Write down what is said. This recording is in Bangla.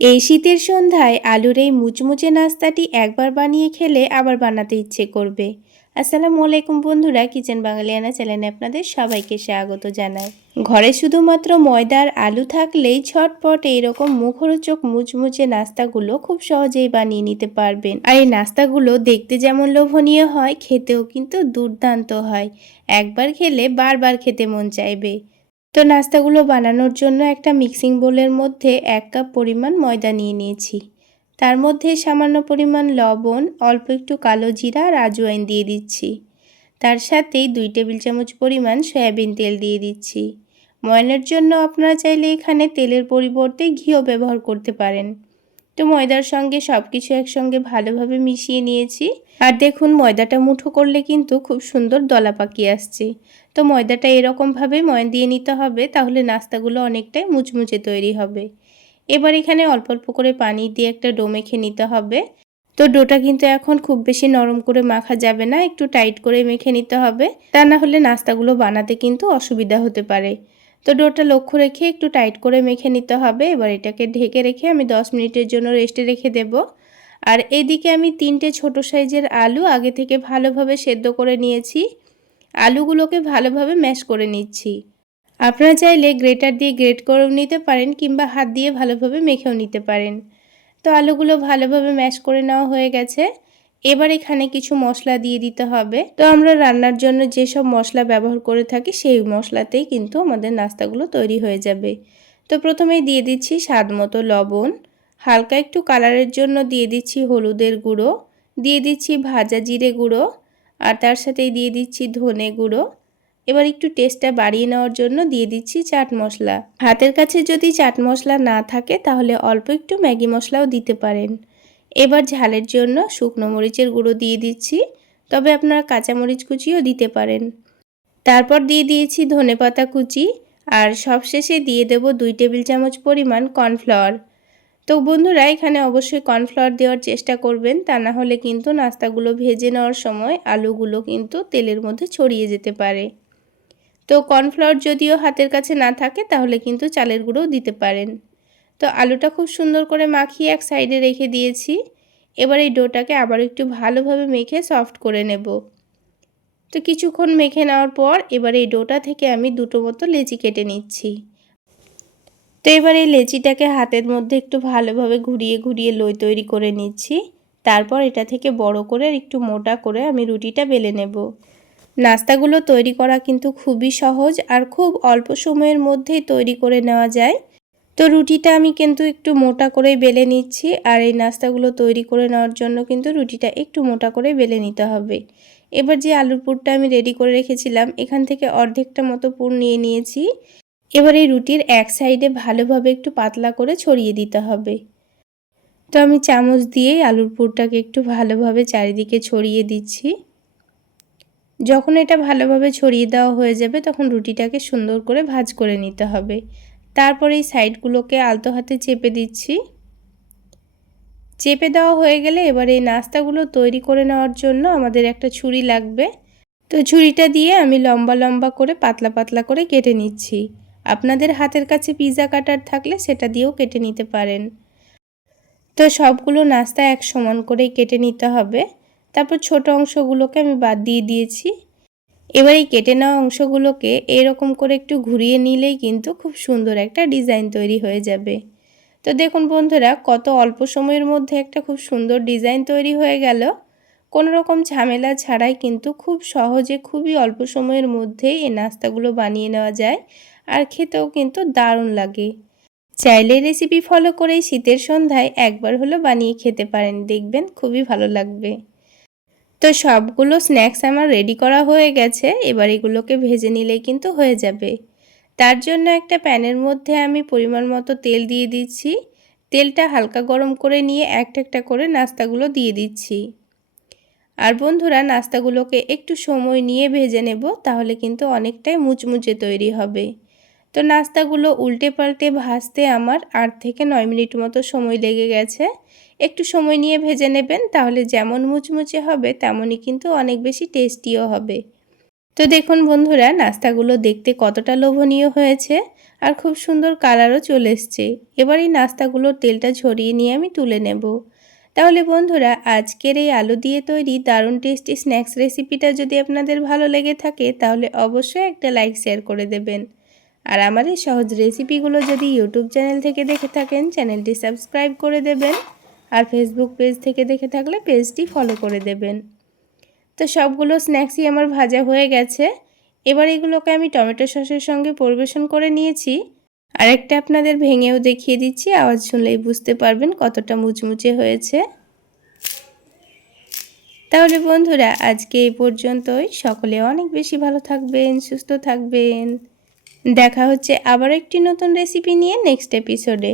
এই শীতের সন্ধ্যায় আলুর এই মুচমুচে নাস্তাটি একবার বানিয়ে খেলে আবার বানাতে ইচ্ছে করবে। আসসালামু আলাইকুম বন্ধুরা, কিচেন বাঙালিয়ানা চ্যানেলে আপনাদের সবাইকে স্বাগত জানাই। ঘরে শুধুমাত্র ময়দা আর আলু থাকলেই ঝটপট এইরকম মুখরোচক মুচমুচে নাস্তাগুলো খুব সহজেই বানিয়ে নিতে পারবেন। আর এই নাস্তাগুলো দেখতে যেমন লোভনীয় হয়, খেতেও কিন্তু দুর্দান্ত হয়। একবার খেলে বারবার খেতে মন চাইবে। তো নাস্তাগুলো বানানোর জন্য একটা মিক্সিং বোলের মধ্যে 1 কাপ পরিমাণ ময়দা নিয়ে নিয়েছি। তার মধ্যে সামান্য পরিমাণ লবণ, অল্প একটু কালো জিরা আর আজওয়াইন দিয়ে দিচ্ছি। তার সাথেই 2 টেবিল চামচ পরিমাণ সয়াবিন তেল দিয়ে দিচ্ছি। ময়ানের জন্য আপনারা চাইলে এখানে তেলের পরিবর্তে ঘিও ব্যবহার করতে পারেন। তো ময়দার সঙ্গে সব কিছু একসঙ্গে ভালোভাবে মিশিয়ে নিয়েছি। আর দেখুন, ময়দাটা মুঠো করলে কিন্তু খুব সুন্দর দলা পাকিয়ে আসছে। তো ময়দাটা এরকমভাবে ময়ান দিয়ে নিতে হবে, তাহলে নাস্তাগুলো অনেকটাই মুচমুচে তৈরি হবে। এবার এখানে অল্প অল্প করে পানি দিয়ে একটা ডো মেখে নিতে হবে। তো ডোটা কিন্তু এখন খুব বেশি নরম করে মাখা যাবে না, একটু টাইট করে মেখে নিতে হবে, তা না হলে নাস্তাগুলো বানাতে কিন্তু অসুবিধা হতে পারে। তো ডোটা লক্ষ্য রেখে একটু টাইট করে মেখে নিতে হবে। এবার এটাকে ঢেকে রেখে আমি 10 মিনিটের জন্য রেস্টে রেখে দেব। আর এদিকে আমি 3টে ছোট সাইজের আলু আগে থেকে ভালোভাবে সেদ্ধ করে নিয়েছি। আলুগুলোকে ভালোভাবে ম্যাশ করে নিচ্ছি। আপনারা চাইলে গ্রেটার দিয়ে গ্রেট করেও নিতে পারেন, কিংবা হাত দিয়ে ভালোভাবে মেখেও নিতে পারেন। তো আলুগুলো ভালোভাবে ম্যাশ করে নেওয়া হয়ে গেছে। এবার এখানে কিছু মশলা দিয়ে দিতে হবে। তো আমরা রান্নার জন্য যেসব মশলা ব্যবহার করে থাকি সেই মশলাতেই কিন্তু আমাদের নাস্তাগুলো তৈরি হয়ে যাবে। তো প্রথমেই দিয়ে দিচ্ছি স্বাদ মতো লবণ, হালকা একটু কালারের জন্য দিয়ে দিচ্ছি হলুদের গুঁড়ো, দিয়ে দিচ্ছি ভাজা জিরে গুঁড়ো, আর তার সাথেই দিয়ে দিচ্ছি ধনে গুঁড়ো। এবার একটু টেস্টটা বাড়িয়ে নেওয়ার জন্য দিয়ে দিচ্ছি চাট মশলা। হাতের কাছে যদি চাট মশলা না থাকে তাহলে অল্প একটু ম্যাগি মশলাও দিতে পারেন। এবার ঝালের জন্য শুকনো মরিচের গুঁড়ো দিয়ে দিচ্ছি, তবে আপনারা কাঁচামরিচ কুচিও দিতে পারেন। তারপর দিয়ে দিয়েছি ধনেপাতা কুচি, আর সবশেষে দিয়ে দেব 2 টেবিল চামচ পরিমাণ কর্নফ্লাওয়ার। তো বন্ধুরা, এখানে অবশ্যই কর্নফ্লাওয়ার দেওয়ার চেষ্টা করবেন, তা না হলে কিন্তু নাস্তাগুলো ভেজে নেওয়ার সময় আলুগুলো কিন্তু তেলের মধ্যে ছড়িয়ে যেতে পারে। তো কর্নফ্লাওয়ার যদিও হাতের কাছে না থাকে তাহলে কিন্তু চালের গুঁড়োও দিতে পারেন। তো আলুটা খুব সুন্দর করে মাখিয়ে এক সাইডে রেখে দিয়েছি। এবার এই ডোটাকে আবার একটু ভালোভাবে মেখে সফট করে নেব। তো কিছুক্ষণ মেখে নেওয়ার পর এবার এই ডোটা থেকে আমি 2টো মতো লেচি কেটে নিচ্ছি। তো এবার এই লেচিটাকে হাতের মধ্যে একটু ভালোভাবে ঘুরিয়ে ঘুরিয়ে লই তৈরি করে নিচ্ছি। তারপর এটা থেকে বড় করে আর একটু মোটা করে আমি রুটিটা বেলে নেব। নাস্তাগুলো তৈরি করা কিন্তু খুবই সহজ, আর খুব অল্প সময়ের মধ্যেই তৈরি করে নেওয়া যায়। তো রুটিটা আমি কিন্তু একটু মোটা করে বেলে নিচ্ছি, আর এই নাস্তাগুলো তৈরি করে নেওয়ার জন্য কিন্তু রুটিটা একটু মোটা করে বেলে নিতে হবে। এবার যে আলুর পুরটা আমি রেডি করে রেখেছিলাম, এখান থেকে অর্ধেকটা মতো পুর নিয়ে নিয়েছি। এবার এই রুটির এক সাইডে ভালোভাবে একটু পাতলা করে ছড়িয়ে দিতে হবে। তো আমি চামচ দিয়ে আলুর পুরটাকে একটু ভালোভাবে চারিদিকে ছড়িয়ে দিচ্ছি। যখন এটা ভালোভাবে ছড়িয়ে দেওয়া হয়ে যাবে তখন রুটিটাকে সুন্দর করে ভাঁজ করে নিতে হবে। তারপর এই সাইডগুলোকে আলতো হাতে চেপে দিচ্ছি। চেপে দেওয়া হয়ে গেলে এবার এই নাস্তাগুলো তৈরি করে নেওয়ার জন্য আমাদের একটা ছুরি লাগবে। তো ছুরিটা দিয়ে আমি লম্বা লম্বা করে পাতলা পাতলা করে কেটে নিচ্ছি। আপনাদের হাতের কাছে পিৎজা কাটার থাকলে সেটা দিয়েও কেটে নিতে পারেন। তো সবগুলো নাস্তা এক সমান করেই কেটে নিতে হবে। তারপর ছোট অংশগুলোকে আমি বাদ দিয়ে দিয়েছি। এবার এই কেটে নেওয়া অংশগুলোকে এরকম করে একটু ঘুরিয়ে নিলেই কিন্তু খুব সুন্দর একটা ডিজাইন তৈরি হয়ে যাবে। তো দেখুন বন্ধুরা, কত অল্প সময়ের মধ্যে একটা খুব সুন্দর ডিজাইন তৈরি হয়ে গেল। কোনো রকম ঝামেলা ছাড়াই কিন্তু খুব সহজে খুবই অল্প সময়ের মধ্যেই এই নাস্তাগুলো বানিয়ে নেওয়া যায়, আর খেতেও কিন্তু দারুণ লাগে। চাইলে রেসিপি ফলো করেই শীতের সন্ধ্যায় একবার হলো বানিয়ে খেতে পারেন, দেখবেন খুবই ভালো লাগবে। তো সবগুলো স্ন্যাক্স আমার রেডি করা হয়ে গেছে। এবার এগুলোকে ভেজে নিলেই কিন্তু হয়ে যাবে। তার জন্য একটা প্যানের মধ্যে আমি পরিমাণ মতো তেল দিয়ে দিচ্ছি। তেলটা হালকা গরম করে নিয়ে একটা একটা করে নাস্তাগুলো দিয়ে দিচ্ছি। আর বন্ধুরা, নাস্তাগুলোকে একটু সময় নিয়ে ভেজে নেব, তাহলে কিন্তু অনেকটাই মুচমুচে তৈরি হবে। তো নাস্তাগুলো উল্টে পাল্টে ভাজতে আমার 8 থেকে 9 মিনিট মতো সময় লেগে গেছে। একটু সময় নিয়ে ভেজে নেবেন, তাহলে যেমন মুচমুচে হবে তেমনই কিন্তু অনেক বেশি টেস্টিও হবে। তো দেখুন বন্ধুরা, নাস্তাগুলো দেখতে কতটা লোভনীয় হয়েছে। আর খুব সুন্দর কালারও চলে এসছে। এবার এই নাস্তাগুলোর তেলটা ঝরিয়ে নিয়ে আমি তুলে নেব। তাহলে বন্ধুরা, আজকের এই আলু দিয়ে তৈরি দারুণ টেস্টি স্ন্যাক্স রেসিপিটা যদি আপনাদের ভালো লেগে থাকে তাহলে অবশ্যই একটা লাইক শেয়ার করে দেবেন। আর আমার এই সহজ রেসিপিগুলো যদি ইউটিউব চ্যানেল থেকে দেখে থাকেন চ্যানেলটি সাবস্ক্রাইব করে দেবেন, আর ফেসবুক পেজ থেকে দেখে থাকলে পেজটি ফলো করে দেবেন। তো সবগুলো স্ন্যাক্সই আমার ভাজা হয়ে গেছে। এবার এগুলোকে আমি টমেটো সসের সঙ্গে পরিবেশন করে নিয়েছি। আরেকটা আপনাদের ভেঙেও দেখিয়ে দিচ্ছি, আওয়াজ শুনলেই বুঝতে পারবেন কতটা মুচমুচে হয়েছে। তাহলে বন্ধুরা, আজকে এই পর্যন্তই। সকলে অনেক বেশি ভালো থাকবেন, সুস্থ থাকবেন। দেখা হচ্ছে আবার একটি নতুন রেসিপি নিয়ে নেক্সট এপিসোডে।